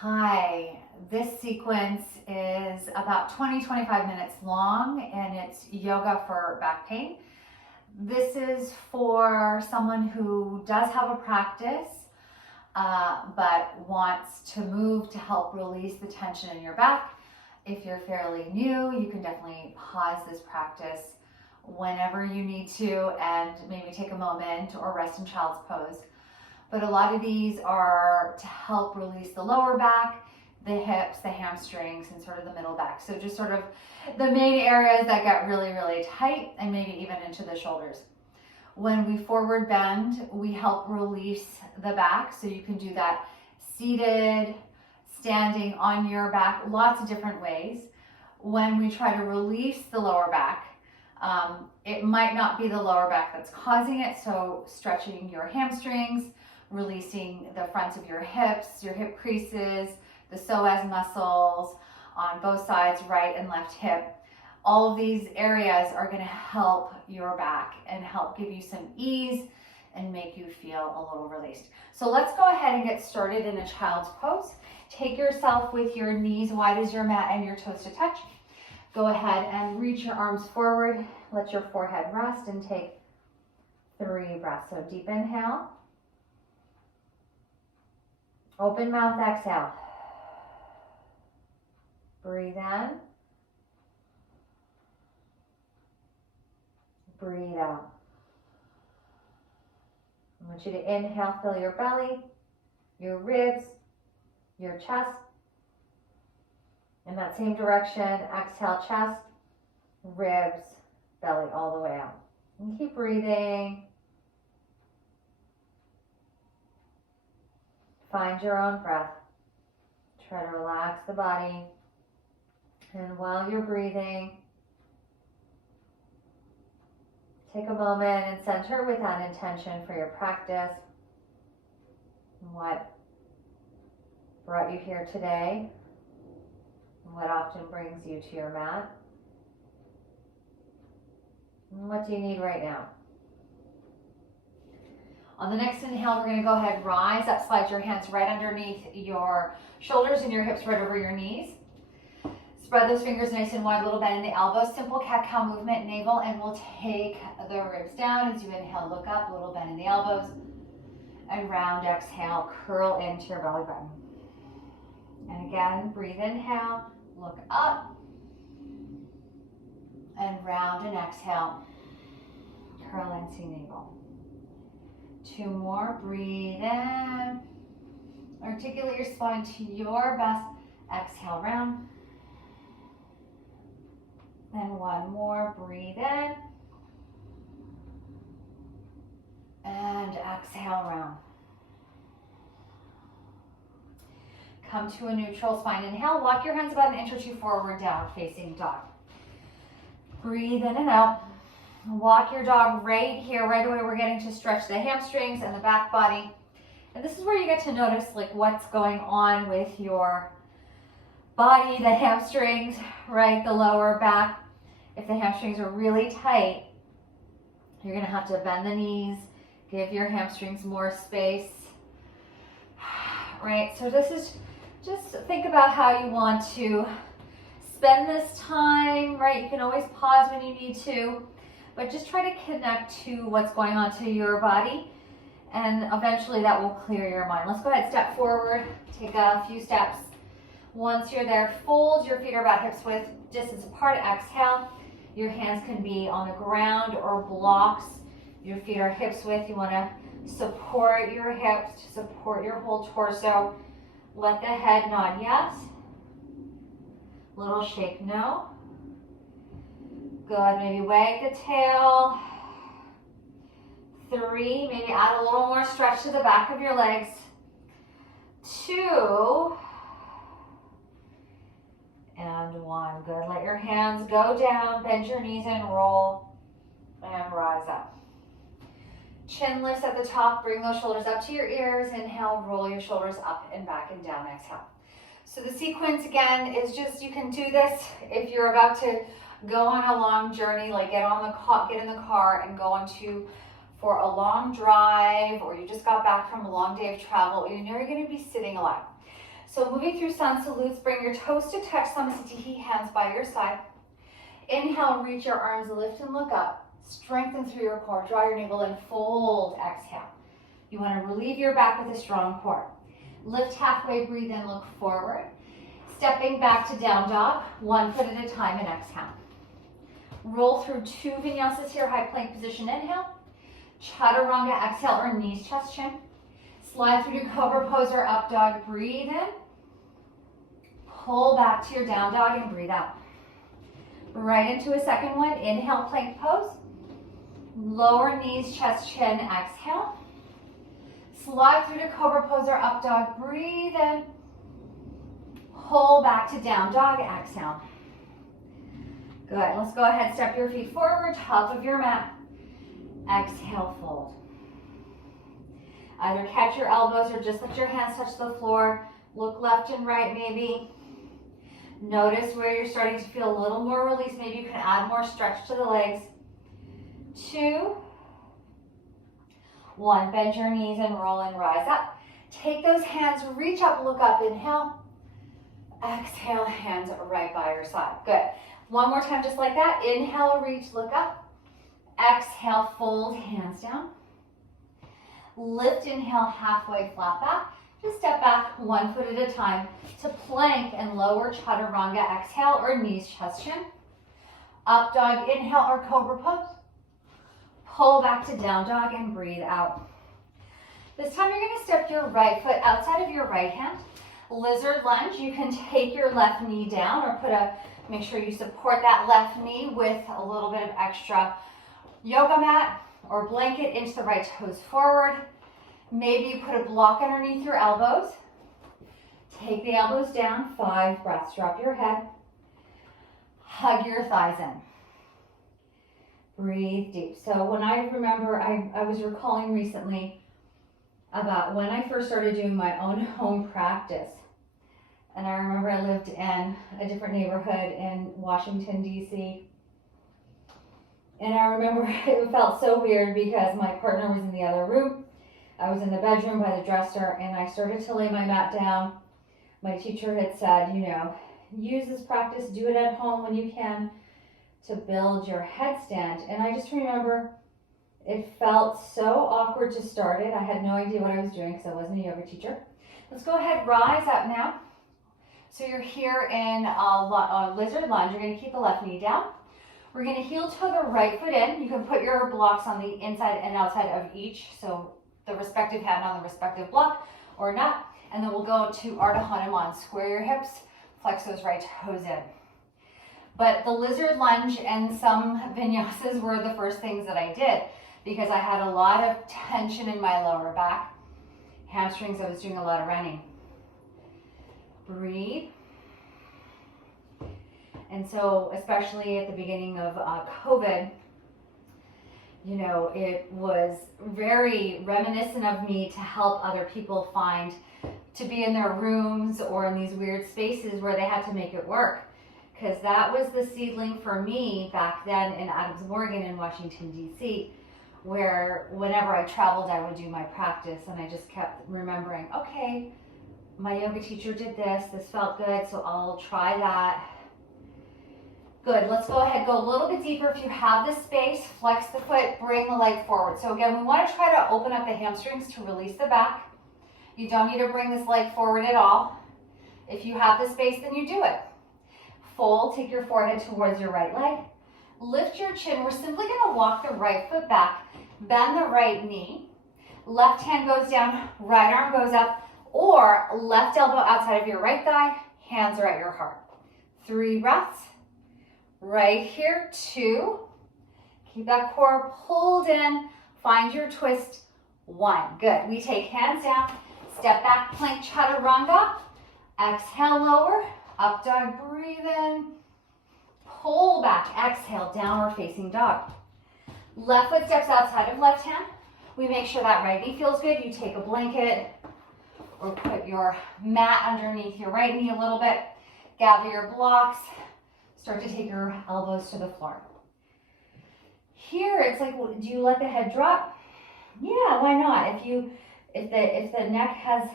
Hi, this sequence is about 20-25 minutes long and it's yoga for back pain. This is for someone who does have a practice but wants to move to help release the tension in your back. If you're fairly new, you can definitely pause this practice whenever you need to and maybe take a moment or rest in child's pose. But a lot of these are to help release the lower back, the hips, the hamstrings, and sort of the middle back. So just sort of the main areas that get really, really tight and maybe even into the shoulders. When we forward bend, we help release the back. So you can do that seated, standing on your back, lots of different ways. When we try to release the lower back, it might not be the lower back that's causing it. So stretching your hamstrings, releasing the front of your hips, your hip creases, the psoas muscles on both sides, right and left hip. All of these areas are going to help your back and help give you some ease and make you feel a little released. So let's go ahead and get started in a child's pose. Take yourself with your knees wide as your mat and your toes to touch. Go ahead and reach your arms forward. Let your forehead rest and take 3 breaths. So deep inhale. Open mouth, exhale. Breathe in. Breathe out. I want you to inhale, fill your belly, your ribs, your chest. In that same direction, exhale, chest, ribs, belly, all the way out. And keep breathing. Find your own breath. Try to relax the body. And while you're breathing, take a moment and center with that intention for your practice. What brought you here today? What often brings you to your mat? And what do you need right now? On the next inhale, we're going to go ahead, rise up, slide your hands right underneath your shoulders and your hips right over your knees. Spread those fingers nice and wide, a little bend in the elbows. Simple cat-cow movement, navel, and we'll take the ribs down. As you inhale, look up, a little bend in the elbows. And round exhale, curl into your belly button. And again, breathe, inhale, look up. And round and exhale, curl into navel. 2 more, breathe in. Articulate your spine to your best. Exhale, round. And 1 more, breathe in. And exhale, round. Come to a neutral spine. Inhale, walk your hands about 1 inch or 2 forward, downward facing dog. Breathe in and out. Walk your dog right here, right away. We're getting to stretch the hamstrings and the back body. And this is where you get to notice like what's going on with your body, the hamstrings, right, the lower back. If the hamstrings are really tight, you're going to have to bend the knees, give your hamstrings more space, right? So this is just think about how you want to spend this time, right? You can always pause when you need to, but just try to connect to what's going on to your body, and eventually that will clear your mind. Let's go ahead, step forward, take a few steps. Once you're there, fold your feet are about hips width distance apart. Exhale. Your hands can be on the ground or blocks. Your feet are hips width. You want to support your hips to support your whole torso. Let the head nod yes. Little shake no. Good. Maybe wag the tail. 3. Maybe add a little more stretch to the back of your legs. 2. And 1. Good. Let your hands go down, bend your knees and roll, and rise up. Chin lifts at the top, bring those shoulders up to your ears. Inhale, roll your shoulders up and back and down. Exhale. So the sequence again is just, you can do this if you're about to go on a long journey, like get in the car and go for a long drive, or you just got back from a long day of travel, or you know you're going to be sitting a lot. So moving through sun salutes, bring your toes to touch, samasthiti, hands by your side. Inhale, reach your arms, lift and look up. Strengthen through your core, draw your navel in, fold, exhale. You want to relieve your back with a strong core. Lift halfway, breathe in, look forward. Stepping back to down dog, 1 foot at a time, and exhale. Roll through 2 vinyasas here, high plank position, inhale. Chaturanga, exhale, or knees, chest, chin. Slide through to cobra pose or up dog, breathe in. Pull back to your down dog and breathe out. Right into a second one, inhale, plank pose. Lower knees, chest, chin, exhale. Slide through to cobra pose or up dog, breathe in. Pull back to down dog, exhale. Good, let's go ahead, step your feet forward, top of your mat. Exhale, fold. Either catch your elbows or just let your hands touch the floor. Look left and right maybe. Notice where you're starting to feel a little more release. Maybe you can add more stretch to the legs. 2, 1, bend your knees and roll and rise up. Take those hands, reach up, look up, inhale. Exhale, hands right by your side. Good. One more time just like that. Inhale, reach, look up. Exhale, fold, hands down. Lift, inhale, halfway, flat back. Just step back 1 foot at a time to plank and lower chaturanga. Exhale, or knees, chest, chin. Up dog, inhale, or cobra pose. Pull back to down dog and breathe out. This time you're going to step your right foot outside of your right hand. Lizard lunge. You can take your left knee down or make sure you support that left knee with a little bit of extra yoga mat or blanket into the right toes forward. Maybe you put a block underneath your elbows. Take the elbows down, 5 breaths. Drop your head. Hug your thighs in. Breathe deep. So when I remember, I was recalling recently about when I first started doing my own home practice. And I remember I lived in a different neighborhood in Washington, D.C. And I remember it felt so weird because my partner was in the other room. I was in the bedroom by the dresser, and I started to lay my mat down. My teacher had said, use this practice, do it at home when you can to build your headstand. And I just remember it felt so awkward to start it. I had no idea what I was doing because I wasn't a yoga teacher. Let's go ahead, rise up now. So you're here in a lizard lunge. You're going to keep the left knee down. We're going to heel toe the right foot in. You can put your blocks on the inside and outside of each, so the respective hand on the respective block or not. And then we'll go to Ardha Hanuman. Square your hips, flex those right toes in. But the lizard lunge and some vinyasas were the first things that I did because I had a lot of tension in my lower back. Hamstrings, I was doing a lot of running. Breathe. And so, especially at the beginning of COVID, it was very reminiscent of me to help other people find to be in their rooms or in these weird spaces where they had to make it work. Because that was the seedling for me back then in Adams Morgan in Washington, D.C., where whenever I traveled, I would do my practice. And I just kept remembering, okay, my yoga teacher did this felt good, so I'll try that. Good, let's go ahead, go a little bit deeper. If you have the space, flex the foot, bring the leg forward. So again, we want to try to open up the hamstrings to release the back. You don't need to bring this leg forward at all. If you have the space, then you do it. Fold, take your forehead towards your right leg. Lift your chin. We're simply going to walk the right foot back, bend the right knee. Left hand goes down, right arm goes up, or left elbow outside of your right thigh, hands are at your heart. 3 breaths. Right here, 2. Keep that core pulled in. Find your twist. 1. Good. We take hands down. Step back, plank chaturanga. Exhale, lower. Up dog, breathe in. Pull back. Exhale, downward facing dog. Left foot steps outside of left hand. We make sure that right knee feels good. You take a blanket or put your mat underneath your right knee a little bit. Gather your blocks. Start to take your elbows to the floor. Here, it's like, well, do you let the head drop? Yeah, why not? If the neck has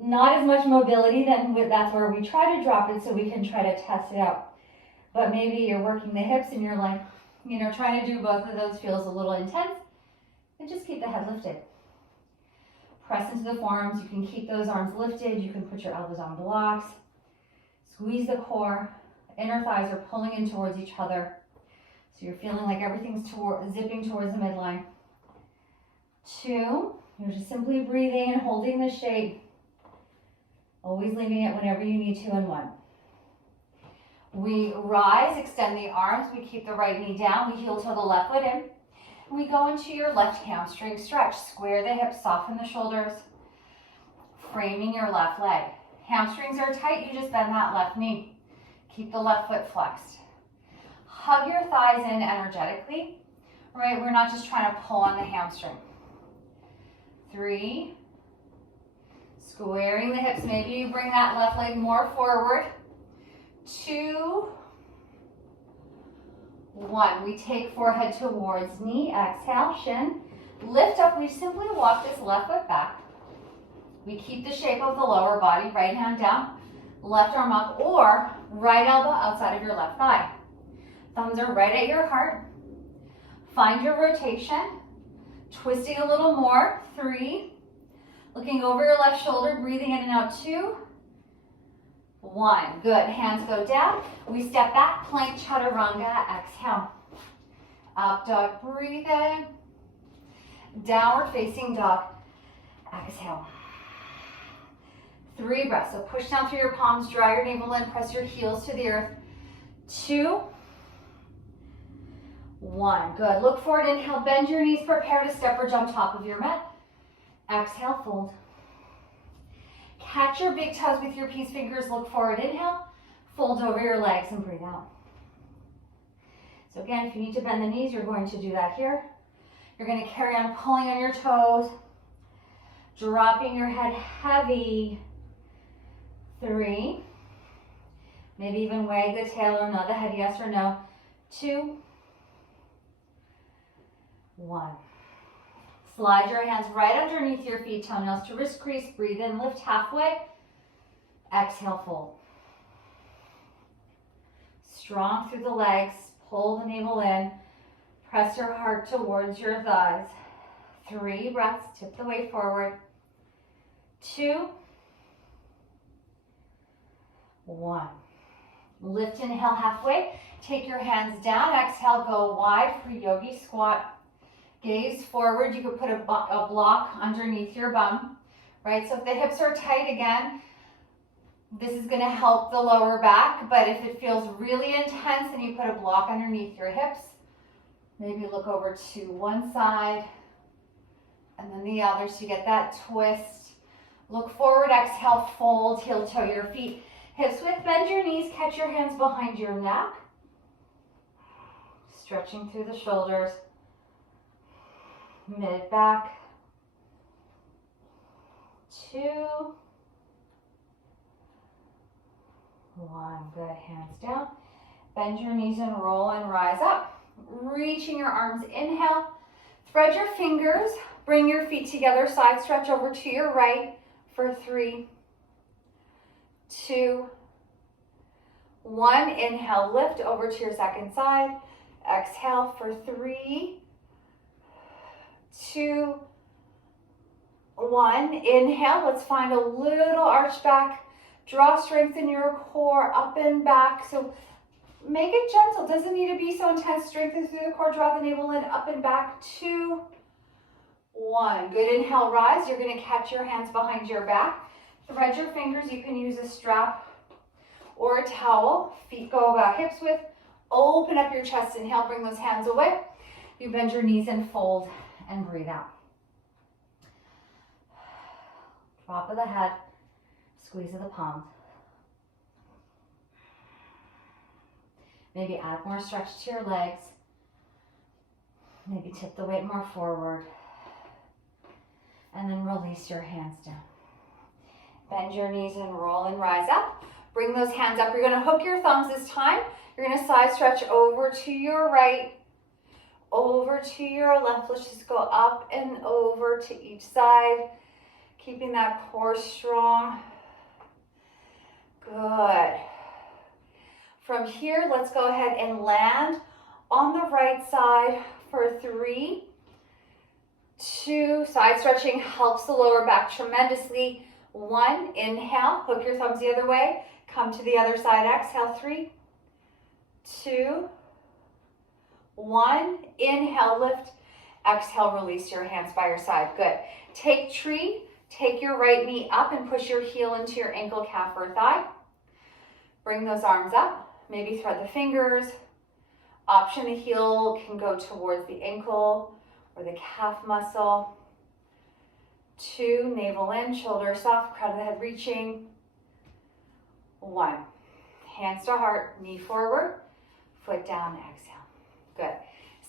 Not as much mobility, then that's where we try to drop it so we can try to test it out. But maybe you're working the hips and you're like, you know, trying to do both of those feels a little intense. And just keep the head lifted. Press into the forearms. You can keep those arms lifted. You can put your elbows on blocks. Squeeze the core. Inner thighs are pulling in towards each other. So you're feeling like everything's zipping towards the midline. 2, you're just simply breathing and holding the shape. Always leaving it whenever you need to, and 1. We rise, extend the arms. We keep the right knee down. We heel toe the left foot in. We go into your left hamstring stretch. Square the hips, soften the shoulders. Framing your left leg. Hamstrings are tight. You just bend that left knee. Keep the left foot flexed. Hug your thighs in energetically. Right? We're not just trying to pull on the hamstring. 3. Squaring the hips. Maybe you bring that left leg more forward. 2, 1. We take forehead towards knee. Exhale, shin. Lift up. We simply walk this left foot back. We keep the shape of the lower body. Right hand down, left arm up, or right elbow outside of your left thigh. Thumbs are right at your heart. Find your rotation. Twisting a little more. 3. Looking over your left shoulder, breathing in and out. 2, 1. Good. Hands go down. We step back. Plank chaturanga. Exhale. Up dog. Breathe in. Downward facing dog. Exhale. 3 breaths. So push down through your palms. Draw your navel in. Press your heels to the earth. 2, 1. Good. Look forward. Inhale. Bend your knees. Prepare to step or jump top of your mat. Exhale. Fold. Catch your big toes with your peace fingers. Look forward. Inhale. Fold over your legs and breathe out. So again, if you need to bend the knees, you're going to do that here. You're going to carry on pulling on your toes. Dropping your head heavy. 3. Maybe even wag the tail or nod the head yes or no. 2, 1. Slide your hands right underneath your feet, toenails to wrist crease. Breathe in, lift halfway. Exhale, fold. Strong through the legs. Pull the navel in. Press your heart towards your thighs. 3 breaths. Tip the weight forward. 2, 1. Lift, inhale halfway. Take your hands down. Exhale, go wide for Yogi Squat. Gaze forward. You could put a block underneath your bum, right? So if the hips are tight again, this is going to help the lower back. But if it feels really intense, then you put a block underneath your hips. Maybe look over to one side and then the other so you get that twist. Look forward. Exhale, fold, heel toe your feet. Hips width, bend your knees. Catch your hands behind your neck. Stretching through the shoulders. Mid back. 2, 1. Good. Hands down. Bend your knees and roll and rise up. Reaching your arms. Inhale. Thread your fingers. Bring your feet together. Side stretch over to your right for 3, 2, 1. Inhale. Lift over to your second side. Exhale for 3, 2, 1. Inhale. Let's find a little arch back. Draw strength in your core, up and back. So make it gentle. Doesn't need to be so intense. Strengthen through the core. Draw the navel in, up and back. 2, 1. Good. Inhale, rise. You're going to catch your hands behind your back. Thread your fingers. You can use a strap or a towel. Feet go about hips width. Open up your chest. Inhale. Bring those hands away. You bend your knees and fold and breathe out. Drop of the head, squeeze of the palms. Maybe add more stretch to your legs. Maybe tip the weight more forward. And then release your hands down. Bend your knees and roll and rise up. Bring those hands up. You're going to hook your thumbs this time. You're going to side stretch over to your right, over to your left. Let's just go up and over to each side. Keeping that core strong. Good. From here, let's go ahead and land on the right side for 3, 2, side stretching helps the lower back tremendously. 1, inhale, hook your thumbs the other way, come to the other side, exhale, 3, 2, 1, inhale, lift, exhale, release your hands by your side, good. Take tree, take your right knee up and push your heel into your ankle, calf, or thigh. Bring those arms up, maybe thread the fingers. Option, the heel can go towards the ankle or the calf muscle. 2, navel in, shoulders soft, crown of the head reaching. 1, hands to heart, knee forward, foot down, exhale. Good.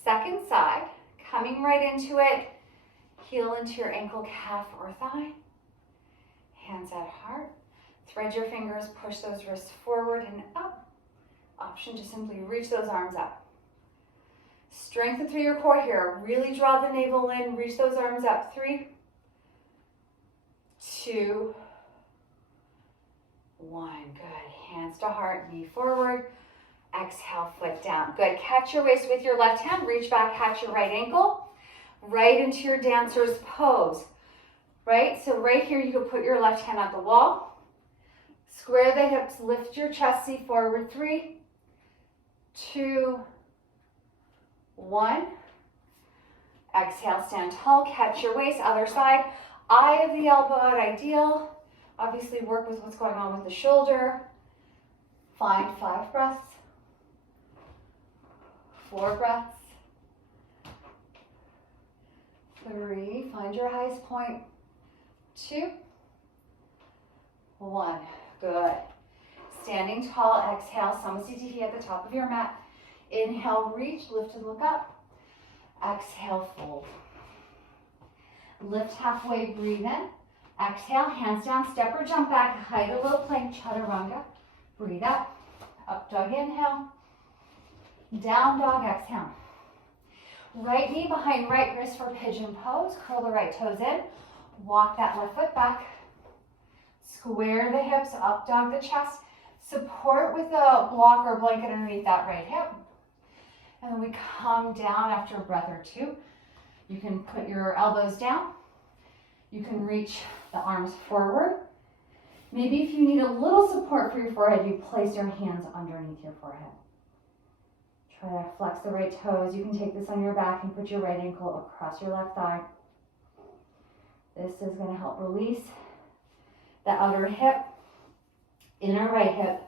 Second side, coming right into it, heel into your ankle, calf, or thigh. Hands at heart. Thread your fingers, push those wrists forward and up. Option to simply reach those arms up. Strengthen through your core here. Really draw the navel in, reach those arms up. 3, 2, 1. Good. Hands to heart, knee forward. Exhale, foot down. Good. Catch your waist with your left hand. Reach back, catch your right ankle. Right into your dancer's pose. Right? So right here, you could put your left hand at the wall. Square the hips, lift your chest, see forward. 3, 2, 1. Exhale, stand tall, catch your waist, other side. Eye of the elbow out, ideal. Obviously work with what's going on with the shoulder. Find 5 breaths. 4 breaths. 3, find your highest point. 2, 1. Good. Standing tall, exhale, Samasthiti at the top of your mat. Inhale, reach, lift and look up. Exhale, fold. Lift halfway, breathe in. Exhale, hands down, step or jump back, height a little plank, chaturanga. Breathe up. Up dog, inhale. Down dog, exhale. Right knee behind right wrist for pigeon pose. Curl the right toes in. Walk that left foot back. Square the hips, up dog the chest. Support with a block or blanket underneath that right hip. And then we come down after a breath or 2. You can put your elbows down. You can reach the arms forward. Maybe if you need a little support for your forehead, you place your hands underneath your forehead. Try to flex the right toes. You can take this on your back and put your right ankle across your left thigh. This is going to help release the outer hip, inner right hip,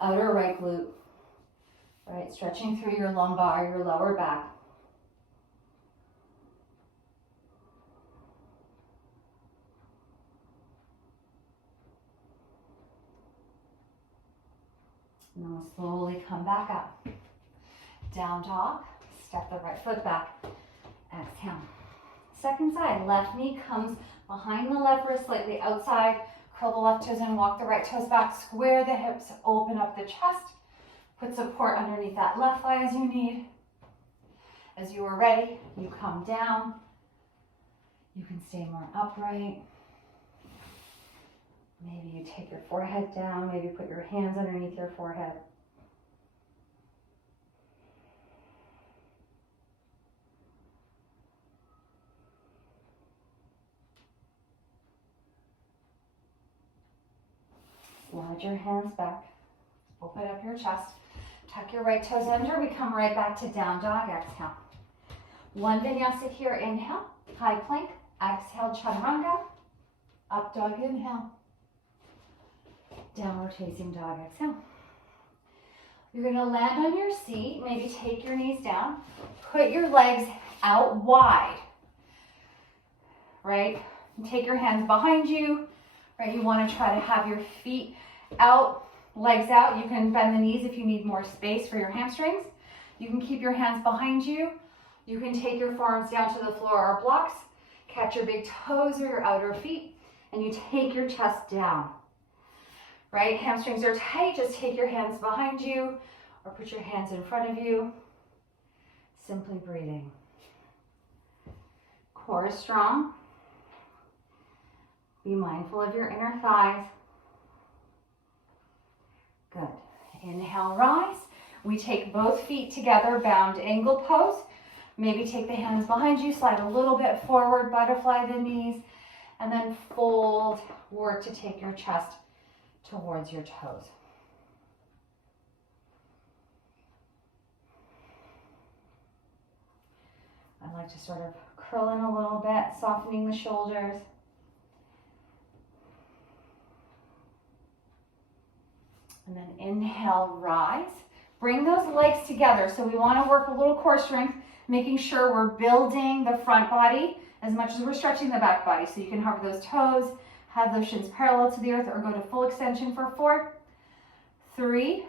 outer right glute. Right, stretching through your lumbar, your lower back. And then we'll slowly come back up. Down dog, step the right foot back. Exhale. Second side, left knee comes behind the left wrist, slightly outside. Curl the left toes in, walk the right toes back. Square the hips, open up the chest. Put support underneath that left thigh as you need. As you are ready, you come down. You can stay more upright. Maybe you take your forehead down. Maybe put your hands underneath your forehead. Slide your hands back. Open up your chest. Tuck your right toes under. We come right back to down dog. Exhale. 1 vinyasa here. Inhale. High plank. Exhale. Chaturanga. Up dog. Inhale. Downward facing dog. Exhale. You're going to land on your seat. Maybe take your knees down. Put your legs out wide. Right? And take your hands behind you. Right? You want to try to have your feet out. Legs out. You can bend the knees if you need more space for your hamstrings. You can keep your hands behind you. You can take your forearms down to the floor or blocks. Catch your big toes or your outer feet. And you take your chest down. Right? Hamstrings are tight. Just take your hands behind you or put your hands in front of you. Simply breathing. Core is strong. Be mindful of your inner thighs. Good. Inhale, rise. We take both feet together, bound angle pose. Maybe take the hands behind you, slide a little bit forward, butterfly the knees, and then fold. Work to take your chest towards your toes. I like to sort of curl in a little bit, softening the shoulders. And then inhale, rise. Bring those legs together. So we want to work a little core strength, making sure we're building the front body as much as we're stretching the back body. So you can hover those toes, have those shins parallel to the earth, or go to full extension for 4, 3,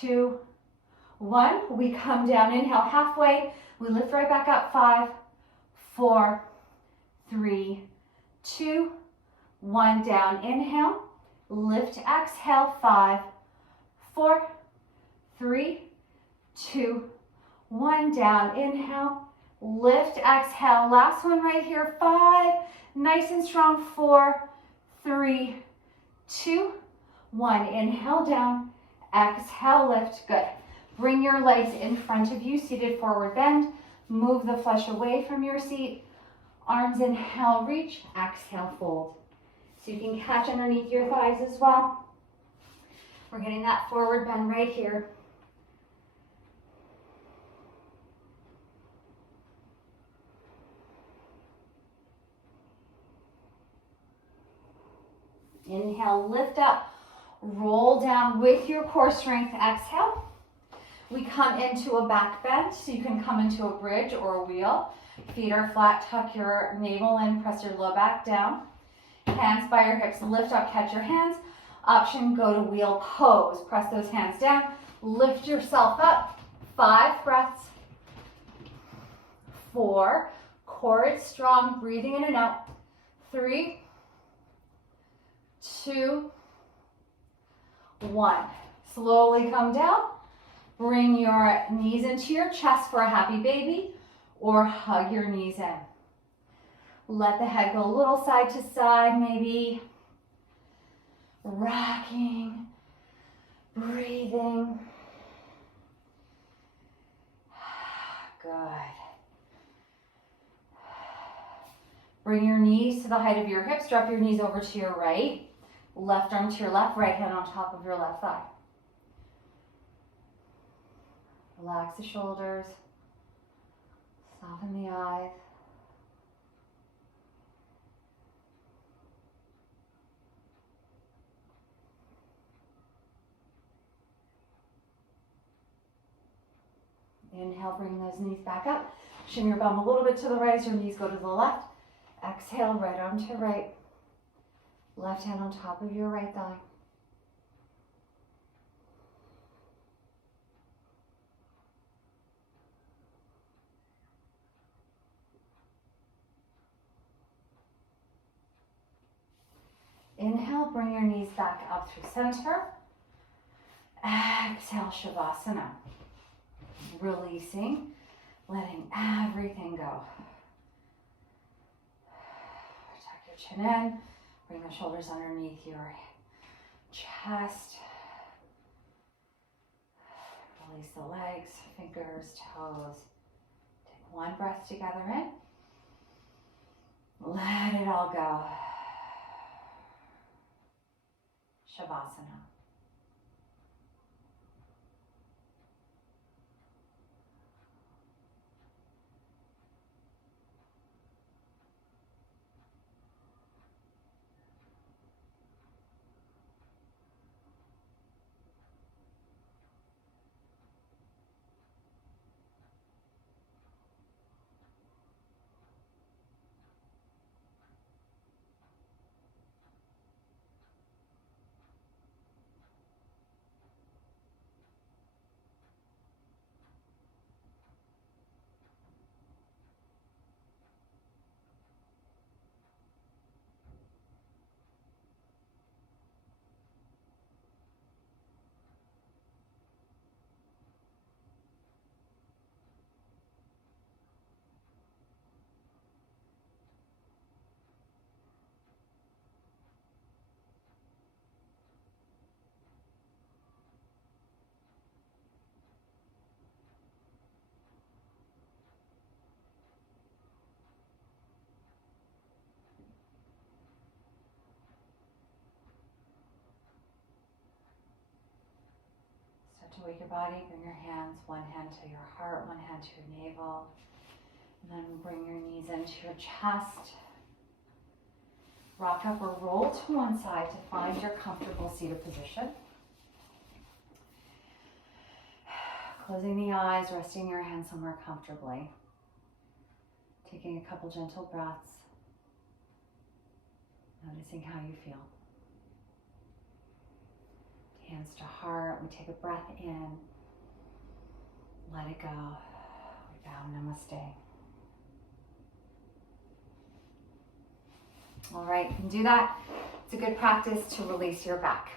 2, 1. We come down, inhale halfway. We lift right back up. 5, 4, 3, 2, 1. Down, inhale. Lift, exhale. 5, 4, 3, 2, 1. Down, inhale. Lift, exhale. Last one right here. 5, nice and strong. 4, 3, 2, 1. Inhale, down. Exhale, lift. Good. Bring your legs in front of you, seated forward bend. Move the flesh away from your seat. Arms, inhale, reach. Exhale, fold. So you can catch underneath your thighs as well. We're getting that forward bend right here. Inhale, lift up, roll down with your core strength. Exhale. We come into a back bend, so you can come into a bridge or a wheel. Feet are flat, tuck your navel in, press your low back down. Hands by your hips, lift up, catch your hands. Option, go to wheel pose. Press those hands down, lift yourself up. 5 breaths. 4, core is strong, breathing in and out. 3, 2, 1. Slowly come down. Bring your knees into your chest for a happy baby, or hug your knees in. Let the head go a little side to side, maybe rocking, breathing. Good. Bring your knees to the height of your hips. Drop your knees over to your right. Left arm to your left, right hand on top of your left thigh. Relax the shoulders. Soften the eyes. Inhale, bring those knees back up. Shim your bum a little bit to the right as your knees go to the left. Exhale, right arm to right. Left hand on top of your right thigh. Inhale, bring your knees back up through center. Exhale, Shavasana. Releasing, letting everything go. Tuck your chin in. Bring the shoulders underneath your chest. Release the legs, fingers, toes. Take one breath together in. Let it all go. Shavasana. to wake your body, bring your hands, one hand to your heart, one hand to your navel. And then bring your knees into your chest. Rock up or roll to one side to find your comfortable seated position. Closing the eyes, resting your hands somewhere comfortably. Taking a couple gentle breaths. Noticing how you feel. Hands to heart. We take a breath in. Let it go. We bow. Namaste. All right, you can do that. It's a good practice to release your back.